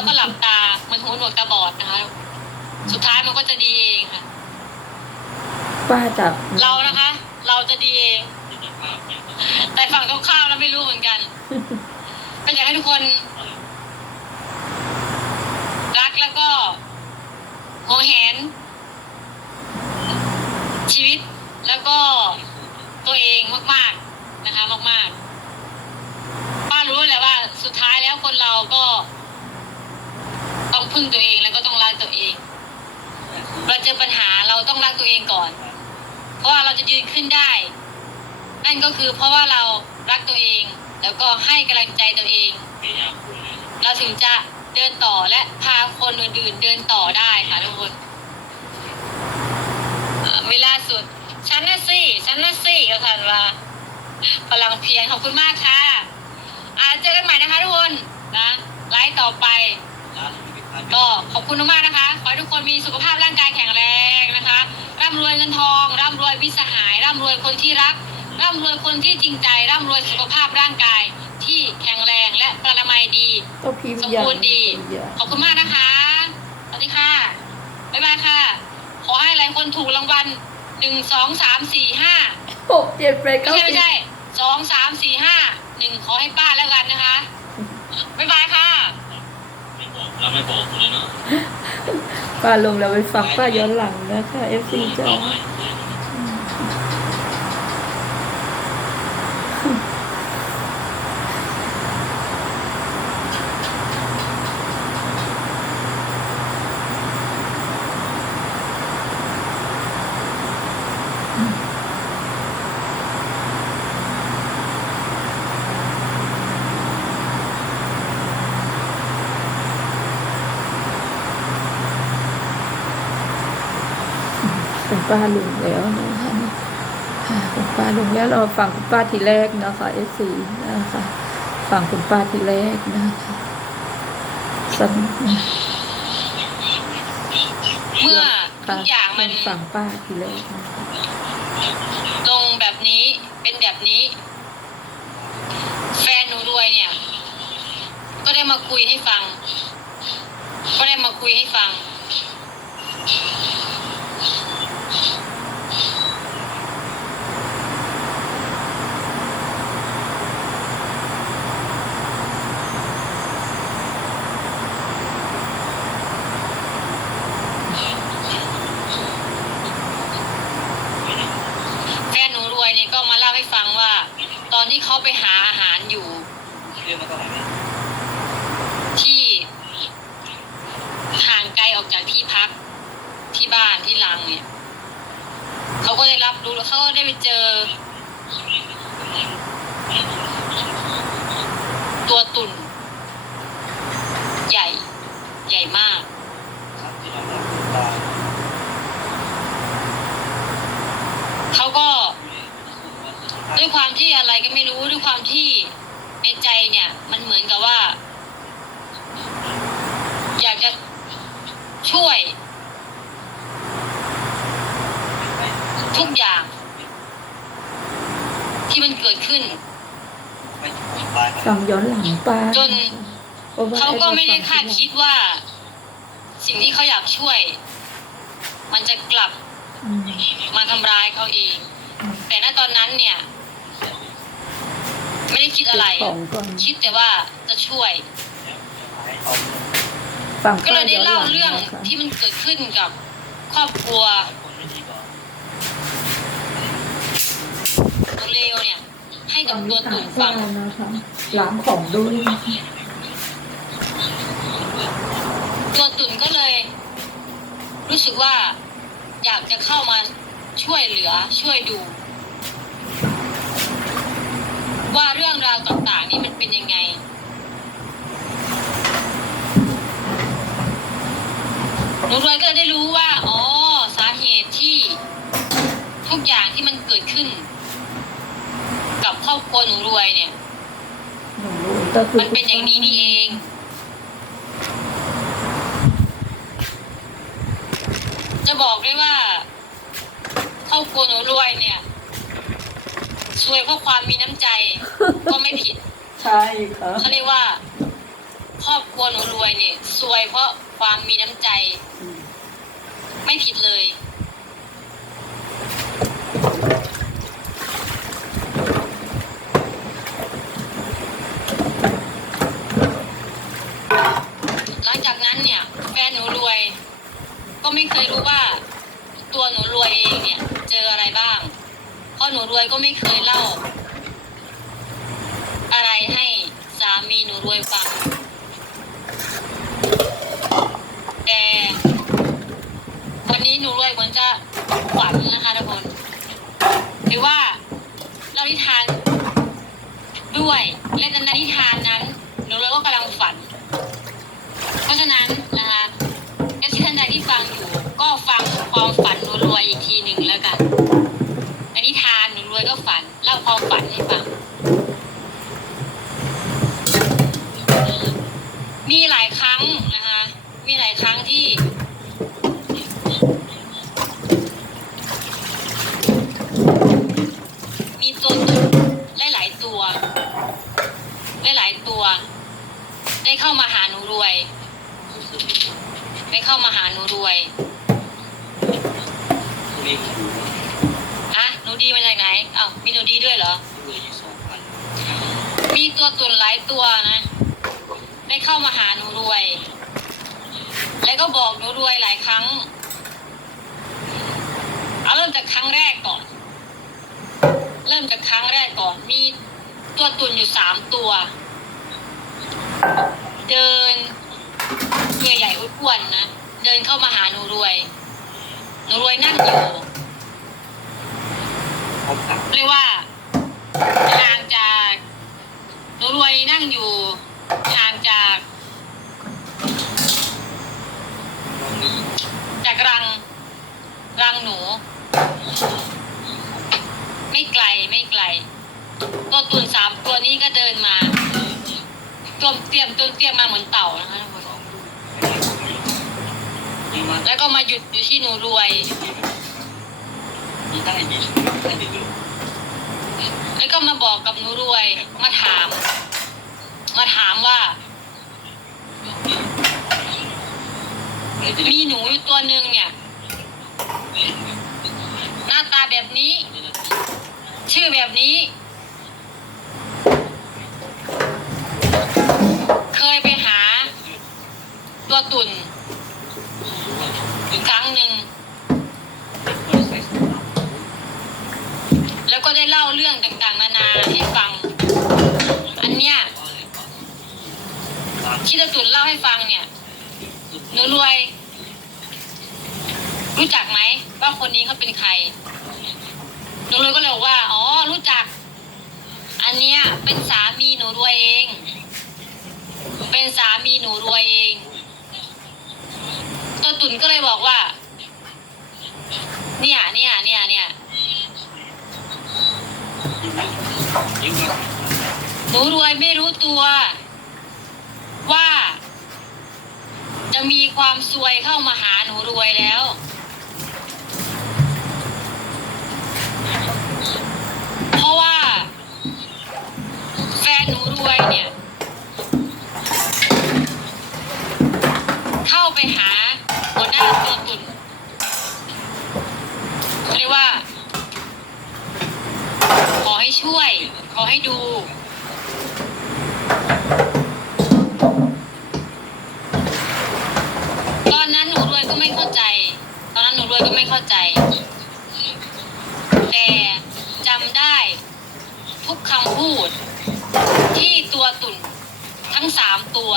แล้วก็หลับตาเหมันหูหนวกตาบอดนะคะ สุดท้ายมันก็จะดีเองค่ะป้าจับเรานะคะ เราจะดีเอง แต่ฝั่งตรงข้ามเราไม่รู้เหมือนกันก็อยากให้ทุกคน รักแล้วก็หวงแหน ชีวิตแล้วก็ตัวเองมาก ๆนะคะ มาก ๆ ป้ารู้แหละว่าสุดท้ายแล้วคนเราก็ ต้อง พึ่งตัวเองแล้วก็ต้องรักตัวเอง เราเจอปัญหาเราต้องรักตัวเองก่อน เพราะว่าเราจะยืนขึ้นได้ นั่นก็คือเพราะว่าเรารักตัวเอง แล้วก็ให้กำลังใจตัวเอง เราถึงจะเดินต่อและพาคนอื่นๆเดินต่อได้ค่ะทุกคนเวลาสุดฉันน่ะสิฉันน่ะสิก็ทันว่าพลังเพียรขอบคุณมากค่ะอาเจอกันใหม่นะคะทุกคนนะไลฟ์ต่อไป ก็ขอบคุณมากๆนะคะ ขอให้ทุกคนมีสุขภาพร่างกายแข็งแรงนะคะร่ำรวยเงินทองร่ำรวยวิสหายร่ำรวยคนที่รักร่ำรวยคนที่จริงใจร่ำรวยสุขภาพร่างกายที่แข็งแรงและประนามัยดีก็พิมพ์สมอย่างบูรณ์ดี ขอบคุณมากนะคะสวัสดีค่ะบ๊ายบายค่ะ ขอให้หลายคนถูกรางวัลหนึ่งสองสามสี่ห้าหกเจ็ดแปดไม่เก้าใช่สิไม่บใช่สองสามสี่ห้าหนึ่งขอให้ป้าแล้วกันนะคะบ๊ายบายค่ะไม่บอก เราไม่บอกเลยเนาะป้าลงแล้วไปฟังป้าย้อนหลังนะคะเอฟซีจ้า คุณป้าลงแล้วนะคะค่ะคุณป้าลงแล้วเราฟังคุณป้าทีแรกนะคะเอฟซีนะคะฟังคุณป้าทีแรกนะคะสัเมื่อทุกอย่างมันฟังป้าทีแรกนะคะลงแบบนี้เป็นแบบนี้ แฟนหนูรวยเนี่ย ก็ได้มาคุยให้ฟัง ก็ได้มาคุยให้ฟัง แฟนหนูรวยเนี่ยก็มาเล่าให้ฟังว่า ตอนที่เขาไปหาอาหารอยู่ เรื่องมาเท่าไหร่เนี่ย ที่ห่างไกลออกจากที่พักที่บ้านที่ลังเนี่ยเขาก็ได้รับรู้แล้ว เขาได้ไปเจอ ตัวตุ่น ใหญ่ ใหญ่มาก เขาก็ ด้วยความที่อะไรก็ไม่รู้ด้วยความที่ในใจเนี่ย มันเหมือนกับว่า อยากจะช่วย ทุกอย่าง ที่มันเกิดขึ้นไม่ถูกตายฟังย้อนหลังป้าจนพระว่เขาก็ไม่ได้ฟังคาดคิดว่า สิ่งที่เขาอยากช่วย มันจะกลับอืมมาทำร้ายเขาเอง แต่ณตอนนั้นเนี่ย ไม่ได้คิดอะไรเก็บของก่อนคิดแต่ว่าจะช่วยเอาฟังก็ป้าเลยได้ย้อนหเล่าลังเรื่องนะคะที่มันเกิดขึ้นกับครอบครัว คนไม่ดีก่อน ตัวเลวเนี่ย ให้กับฟังตัวนิตุ่ทานนฟัป้างนะคะล้างของด้วยนะคะตัวตุ่นก็เลย รู้สึกว่า อยากจะเข้ามาช่วยเหลือช่วยดู ว่าเรื่องราวต่างๆ นี่มันเป็นยังไงหนูรวยก็เลยได้รู้ว่า อ๋อ สาเหตุที่ ทุกอย่างที่มันเกิดขึ้น กับครอบครัวหนูรวยเนี่ยหนูรู้ก็คือมันเป็นอย่างนี้นี่เอง จะบอกได้ว่าครอบครัวหนูรวยเนี่ยซวยเพราะความมีน้ำใจ ก็ไม่ผิดใช่ค่ะเขาเรียกว่าพ่อรอบครัวหนูรวยเนี่ยซวยเพราะความมีน้ำใจ ไม่ผิดเลย หลังจากนั้นเนี่ย แฟนหนูรวย ก็ ไม่เคยรู้ว่า ตัวหนูรวยเองเนี่ย เจออะไรบ้างเพราะหนูรวยก็ไม่เคยเล่า อะไรให้สามีหนูรวยฟังแต่วันนี้หนูรวยเหมือนจะฝันนะคะทุกคนถือว่าเรานิทานด้วยและในนิทานนั้น หนูรวยก็กำลังฝัน เพราะฉะนั้นนะคะ ท่านใดที่ฟังอยู่ ก็ฟังความฝันหนูรวยอีกทีหนึ่งแล้วกันอันนี้ทานหนูรวยก็ฝันเล่าความฝันให้ฟัง มีหลายครั้งนะคะ มีหลายครั้งที่ มีตัวตุ่นหลายๆตัว หลายๆตัว ได้เข้ามาหาหนูรวย ได้เข้ามาหาหนูรวย มีครูอะหนูดีมาจากไหนเอ้ามีหนูดีด้วยเหรอ ด้วยอยู่สองพันมีตัวตุ่นหลายตัวนะ ได้เข้ามาหาหนูรวย แล้วก็บอกหนูรวยหลายครั้ง เอาเริ่มจากครั้งแรกก่อน เริ่มจากครั้งแรกก่อน มีตัวตุ่นอยู่สามตัว เดิน ตัวใหญ่อ้วนๆนะ เดินเข้ามาหาหนูรวยห นูรวยนั่งอยู่เรียกว่าห่างจากหนูรวยนั่งอยู่ห่างจาก จากรัง รังหนู ไม่ไกลไม่ไกลตัวตุ่นสามตัวนี้ก็เดินมาตัวเตรียมตัวเตรียมมาเหมือนเต่านะคะทุกคน สองดูไม่ได้พวกนี้นี่มัน แล้วก็มาหยุดอยู่ที่หนูรวย แล้วก็มาบอกกับหนูรวย มาถาม มาถามว่า มีหนูอยู่ตัวหนึ่งเนี่ย หน้าตาแบบนี้ ชื่อแบบนี้ ที่ตาตุ่นเล่าให้ฟังเนี่ยหนูรวย รู้จักไหมว่าคนนี้เขาเป็นใครหนูรวยก็เลยบอกว่า อ๋อ รู้จัก อันเนี้ยเป็นสามีหนูรวยเอง เป็นสามีหนูรวยเองตัวตุ่นก็เลยบอกว่า เนี่ยเนี่ยเนี่ยเนี่ยหนูรวยไม่รู้ตัว ว่า จะมีความซวยเข้ามาหาหนูรวยแล้ว เพราะว่า แฟนหนูรวยเนี่ย เข้าไปหาหัวหน้าตัวตุ่นเขาเรียกว่า ขอให้ช่วย ขอให้ดู ตอนนั้นหนูรวยก็ไม่ เข้าใจ ตอนนั้นหนูรวยก็ไม่เข้าใจ แต่จำได้ ทุกคำพูด ที่ตัวตุ่นทั้งสามตัว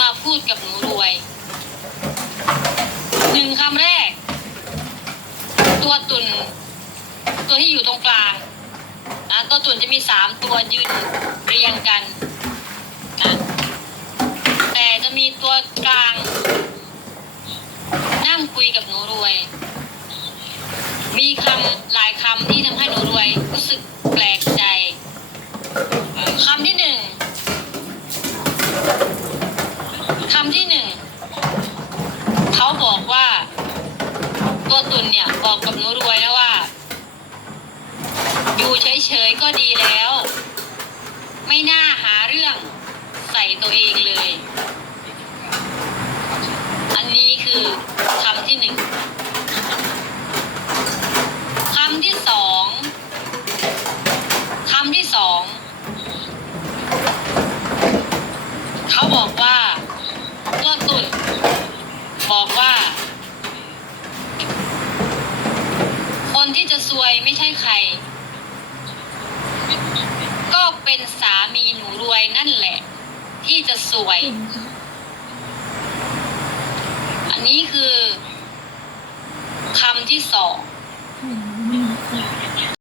มาพูดกับหนูรวยหนึ่งคำแรก ตัวตุ่นตัวที่อยู่ตรงกลางนะตัวตุ่นจะมีสามตัวยืนเรียงกันนะแต่จะมีตัวกลาง นั่งคุยกับหนูรวย มีคำหลายคำที่ทำให้หนูรวย รู้สึกแปลกใจคำที่หนึ่งคำที่หนึ่งเขาบอกว่า ตัวตุนเนี่ยบอกกับหนูรวยนะว่า อยู่เฉยๆก็ดีแล้ว ไม่น่าหาเรื่องใส่ตัวเองเลย อันนี้คือคำที่หนึ่งคำที่สองคำที่สองเขาบอกว่าตัวตุ่นบอกว่า คนที่จะซวยไม่ใช่ใคร ก็เป็นสามีหนูรวยนั่นแหละ ที่จะสวย นี้คือคำที่สอง